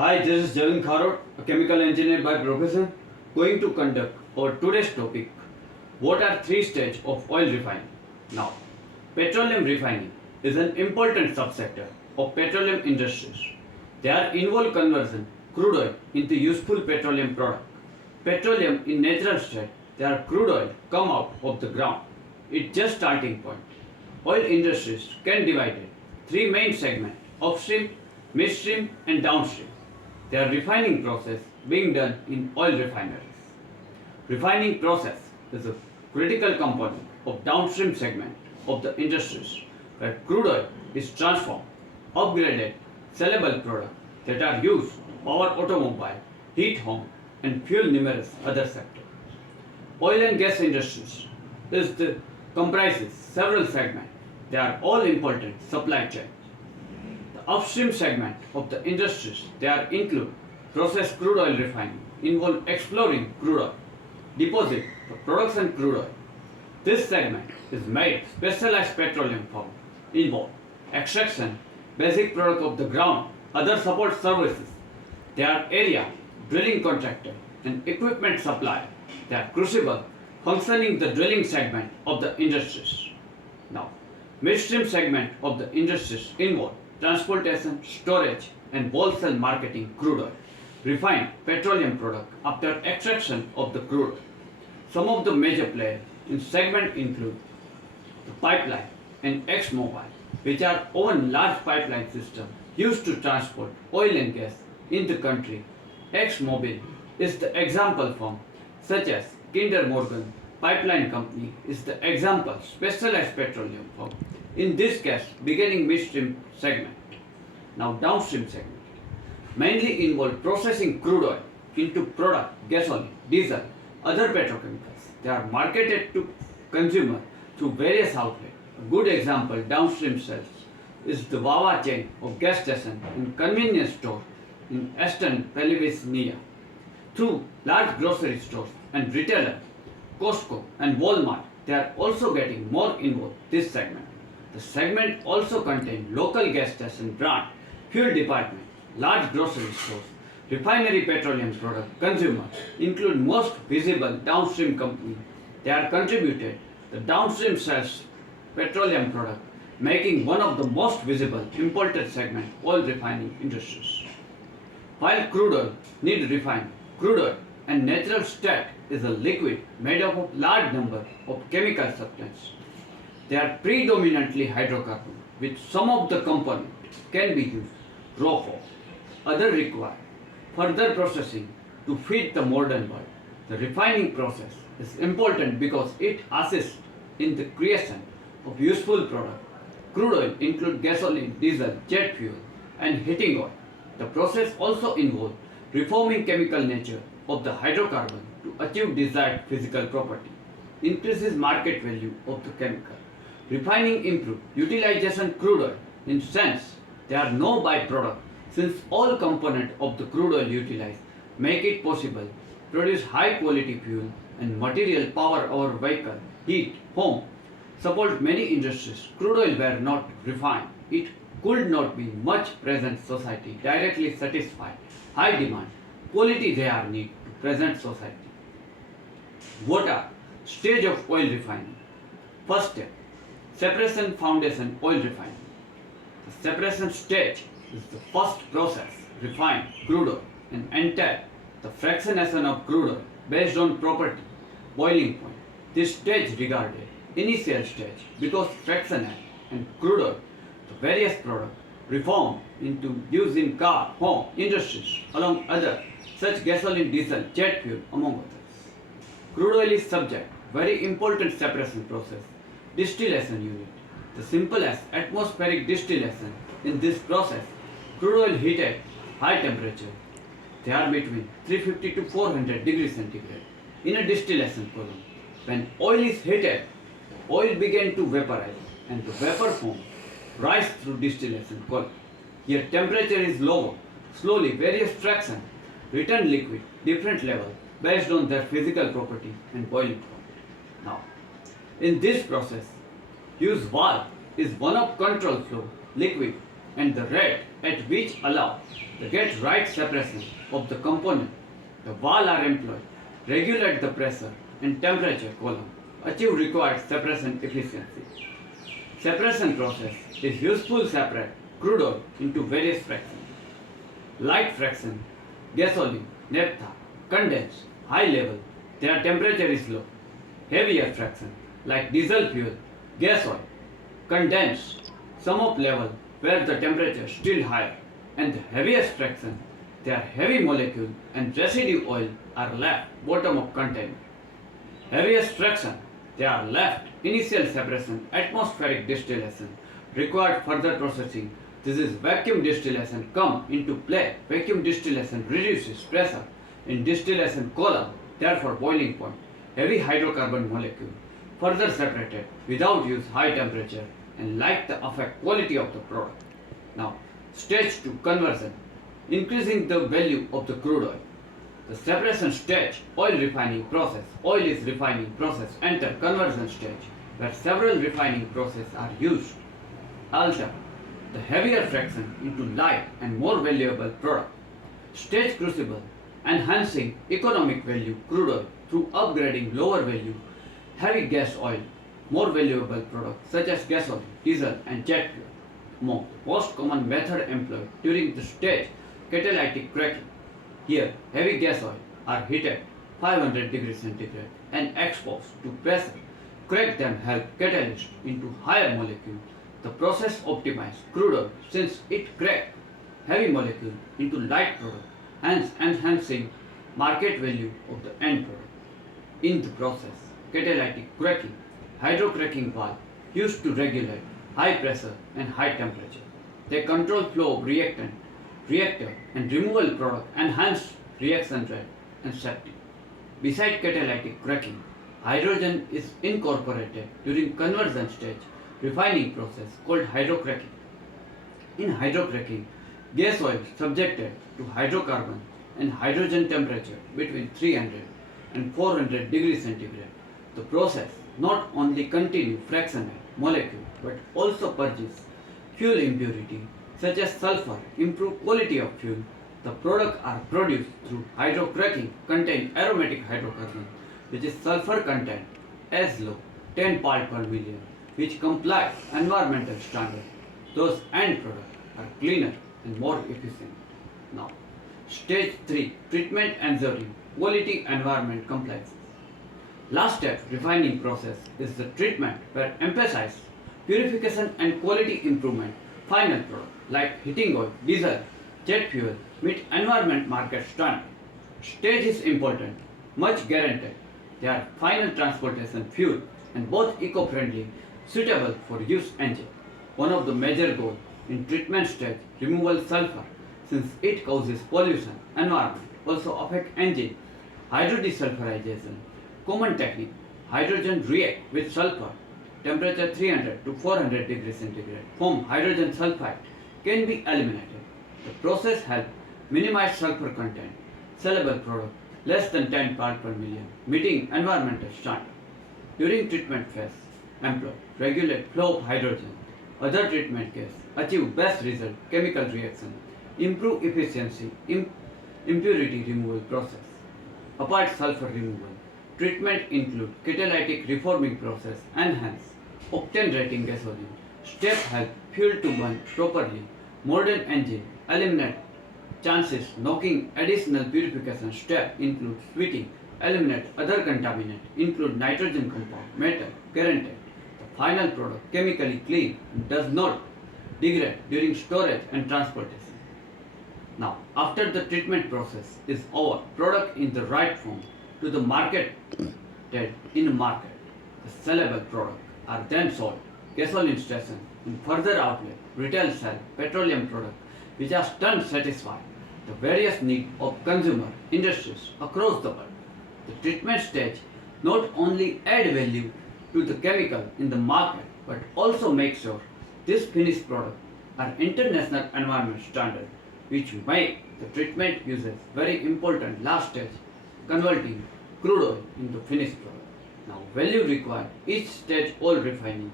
Hi, this is javinkharod, a chemical engineer by profession, going to conduct our today's topic. What are three stages of oil refining? Now, petroleum refining is an important subsector of petroleum industries. They are involve conversion crude oil into useful petroleum product. Petroleum in natural state, they are crude oil come out of the ground. It's just starting point. Oil industries can divide it three main segments: upstream, midstream, and downstream. Their refining process being done in oil refineries. Refining process is a critical component of downstream segment of the industries where crude oil is transformed, upgraded, sellable products that are used to power automobile, heat home, and fuel numerous other sectors. Oil and gas industries comprises several segments. They are all important supply chain. The upstream segment of the industries they are include processed crude oil refining, involve exploring crude oil, deposit the production crude oil. This segment is made specialized petroleum from involve extraction, basic product of the ground, other support services. They are area, drilling contractor, and equipment supplier. They are crucible, functioning the drilling segment of the industries. Now, midstream segment of the industries involve transportation, storage, and wholesale marketing crude oil, refined petroleum product after extraction of the crude oil. Some of the major players in segment include the pipeline and ex-mobile, which are own large pipeline system used to transport oil and gas in the country. Ex-Mobil is the example firm, such as Kinder Morgan Pipeline Company is the example specialized petroleum firm. In this case, beginning midstream segment. Now downstream segment mainly involve processing crude oil into product, gasoline, diesel, other petrochemicals. They are marketed to consumer through various outlets. A good example downstream sales is the Wawa chain of gas station and convenience store in Eastern Pennsylvania. Through large grocery stores and retailer, Costco and Walmart, they are also getting more involved this segment. The segment also contains local gas station brand, fuel department, large grocery stores, refinery petroleum product consumer include most visible downstream company. They are contributed the downstream sales petroleum product, making one of the most visible imported segment oil refining industries. While crude oil need refining, crude oil and natural state is a liquid made up of large number of chemical substances. They are predominantly hydrocarbon, with some of the components can be used raw form. Other require further processing to feed the modern world. The refining process is important because it assists in the creation of useful products. Crude oil include gasoline, diesel, jet fuel, and heating oil. The process also involves reforming chemical nature of the hydrocarbon to achieve desired physical property, increases market value of the chemical. Refining improves utilization crude oil in sense there are no byproduct since all components of the crude oil utilized make it possible produce high quality fuel and material power our vehicle, heat, home, support many industries. Crude oil were not refined. It could not be much present society directly satisfy high demand, quality they are need to present society. What are stage of oil refining? First step, separation foundation oil refining. The separation stage is the first process, refined crude oil and enter the fractionation of crude oil based on property, boiling point. This stage regarded initial stage because fractionate and crude oil, the various products reformed into use in car, home, industries, along other such gasoline, diesel, jet fuel, among others. Crude oil is subject very important separation process, distillation unit. The simplest atmospheric distillation in this process, crude oil heated high temperature. They are between 350 to 400 degrees centigrade in a distillation column. When oil is heated, oil begin to vaporize and the vapor form rise through distillation column. Here temperature is lower. Slowly various fraction return liquid different level based on their physical property and boiling point. Now, in this process, use valve is one of control flow liquid and the rate at which allow the get right separation of the component. The valve are employed, regulate the pressure and temperature column, achieve required separation efficiency. Separation process is useful to separate crude oil into various fractions. Light fraction, gasoline, naphtha, condense, high level, their temperature is low. Heavier fraction, like diesel fuel, gas oil, condensed, sum up level where the temperature is still higher. And the heaviest fraction, their heavy molecule and residue oil are left bottom of container. Heaviest fraction, they are left initial separation, atmospheric distillation, required further processing. This is vacuum distillation come into play. Vacuum distillation reduces pressure in distillation column, therefore boiling point. Heavy hydrocarbon molecule further separated without use high temperature and like the affect quality of the product. Now, stage 2 conversion, increasing the value of the crude oil. The separation stage, oil refining process, oil is refining process, enter conversion stage where several refining processes are used. Alter the heavier fraction into light and more valuable product. Stage crucible, enhancing economic value crude oil through upgrading lower value heavy gas oil, more valuable products such as gasoline, diesel and jet fuel. Among the most common method employed during the stage catalytic cracking. Here, heavy gas oil are heated 500 degrees centigrade and exposed to pressure. Crack them help catalyst into higher molecule. The process optimizes crude oil since it cracks heavy molecule into light product, hence enhancing market value of the end product. In the process, catalytic cracking, hydrocracking valve used to regulate high pressure and high temperature. They control flow of reactant, reactor and removal product, enhance reaction rate and safety. Beside catalytic cracking, hydrogen is incorporated during conversion stage refining process called hydrocracking. In hydrocracking, gas oil subjected to hydrocarbon and hydrogen temperature between 300 and 400 degrees centigrade. The process not only continue fractional molecule but also purges fuel impurity such as sulfur, improve quality of fuel. The products are produced through hydrocracking contain aromatic hydrocarbon which is sulfur content as low 10 part per million which complies environmental standard. Those end products are cleaner and more efficient. Now, stage 3 treatment ensuring quality environment compliance. Last step refining process is the treatment where emphasize purification and quality improvement. Final product like heating oil, diesel, jet fuel meet environment market standard. Stage is important, much guaranteed. They are final transportation fuel and both eco-friendly, suitable for use engine. One of the major goals in treatment stage removal sulfur since it causes pollution, environment, also affect engine. Hydrodesulfurization, common technique, hydrogen react with sulfur, temperature 300 to 400 degrees centigrade, form hydrogen sulfide can be eliminated. The process helps minimize sulfur content, sellable product less than 10 part per million, meeting environmental standard. During treatment phase, employ regulate flow of hydrogen. Other treatment case achieve best result, chemical reaction, improve efficiency, impurity removal process. Apart sulfur removal, treatment include catalytic reforming process, enhance octane rating gasoline, step help fuel to burn properly, modern engine, eliminate chances knocking additional purification step include sweeting, eliminate other contaminant, include nitrogen compound, metal, guaranteed. The final product chemically clean and does not degrade during storage and transportation. Now, after the treatment process is over, product in the right form to the market in market, the sellable product are then sold, gasoline station, in further outlet, retail sell, petroleum product, which are done satisfy the various needs of consumer industries across the world. The treatment stage not only add value to the chemical in the market, but also make sure this finished product are international environment standard, which make the treatment uses very important last stage, converting crude oil into finished product. Now, value required each stage oil refining,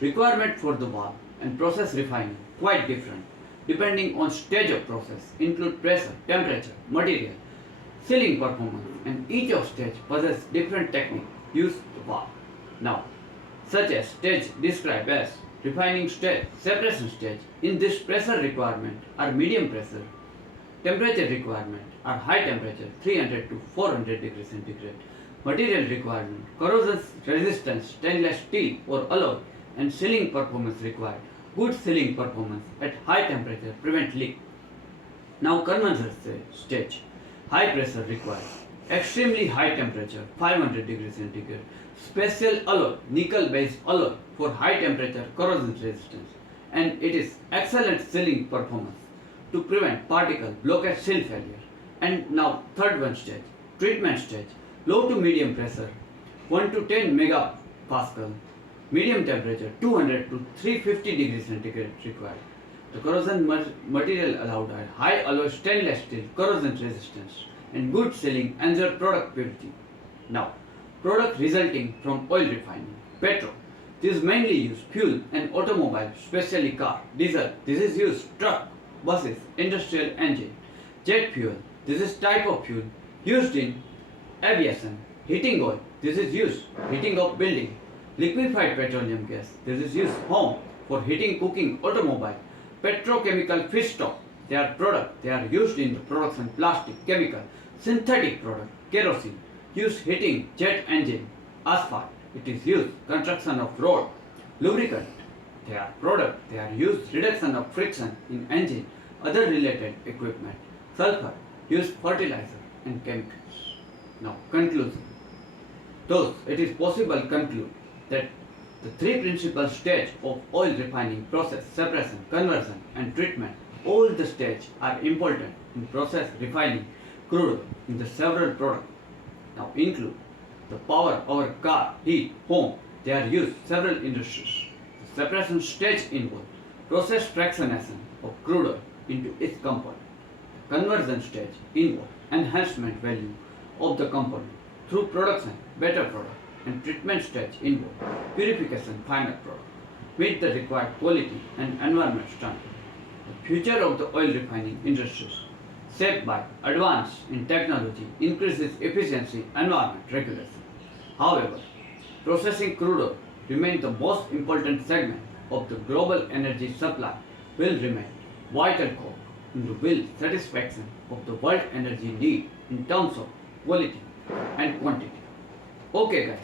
requirement for the valve and process refining, quite different depending on stage of process, include pressure, temperature, material, sealing performance, and each of stage possess different technique used to work. Now, such as stage described as refining stage, separation stage. In this pressure requirement are medium pressure, temperature requirement are high temperature 300 to 400 degrees centigrade, material requirement, corrosion resistance stainless steel or alloy, and sealing performance required. Good sealing performance at high temperature prevent leak. Now conversion stage, high pressure required, extremely high temperature 500 degrees centigrade, special alloy, nickel based alloy for high temperature corrosion resistance, and it is excellent sealing performance to prevent particle blockage seal failure. And now third one stage, treatment stage, low to medium pressure 1 to 10 megapascal, medium temperature 200 to 350 degrees centigrade required. The corrosion material allowed are high alloy stainless steel corrosion resistance and good sealing ensure product purity. Now, product resulting from oil refining. Petrol. This is mainly used fuel and automobile, especially car. Diesel. This is used truck, buses, industrial engine. Jet fuel. This is type of fuel used in aviation. Heating oil. This is used heating of building. Liquefied petroleum gas. This is used home for heating, cooking, automobile. Petrochemical feedstock. They are product. They are used in the production plastic, chemical, synthetic product, kerosene. Used heating jet engine, asphalt. It is used construction of road, lubricant. They are product. They are used reduction of friction in engine, other related equipment. Sulfur used fertilizer and chemicals. Now conclusion. Thus, it is possible conclude that the three principal stages of oil refining process, separation, conversion, and treatment, all the stages are important in process refining crude oil in the several products. Now include the power our car, heat, home. They are used several industries. The separation stage involves process fractionation of crude oil into its component. The conversion stage involves enhancement value of the component through production, better product, and treatment stage involves purification, final product, meet the required quality and environment standard. The future of the oil refining industries, shaped by advance in technology, increases efficiency, environment regulation. However, processing crude oil remains the most important segment of the global energy supply, will remain vital core in the will satisfaction of the world energy need in terms of quality and quantity. Okay guys,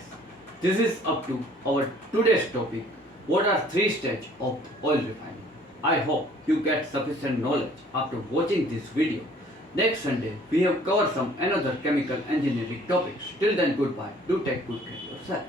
this is up to our today's topic. What are three stages of oil refining? I hope you get sufficient knowledge after watching this video. Next Sunday, we have covered some another chemical engineering topics. Till then, goodbye. Do take good care of yourself.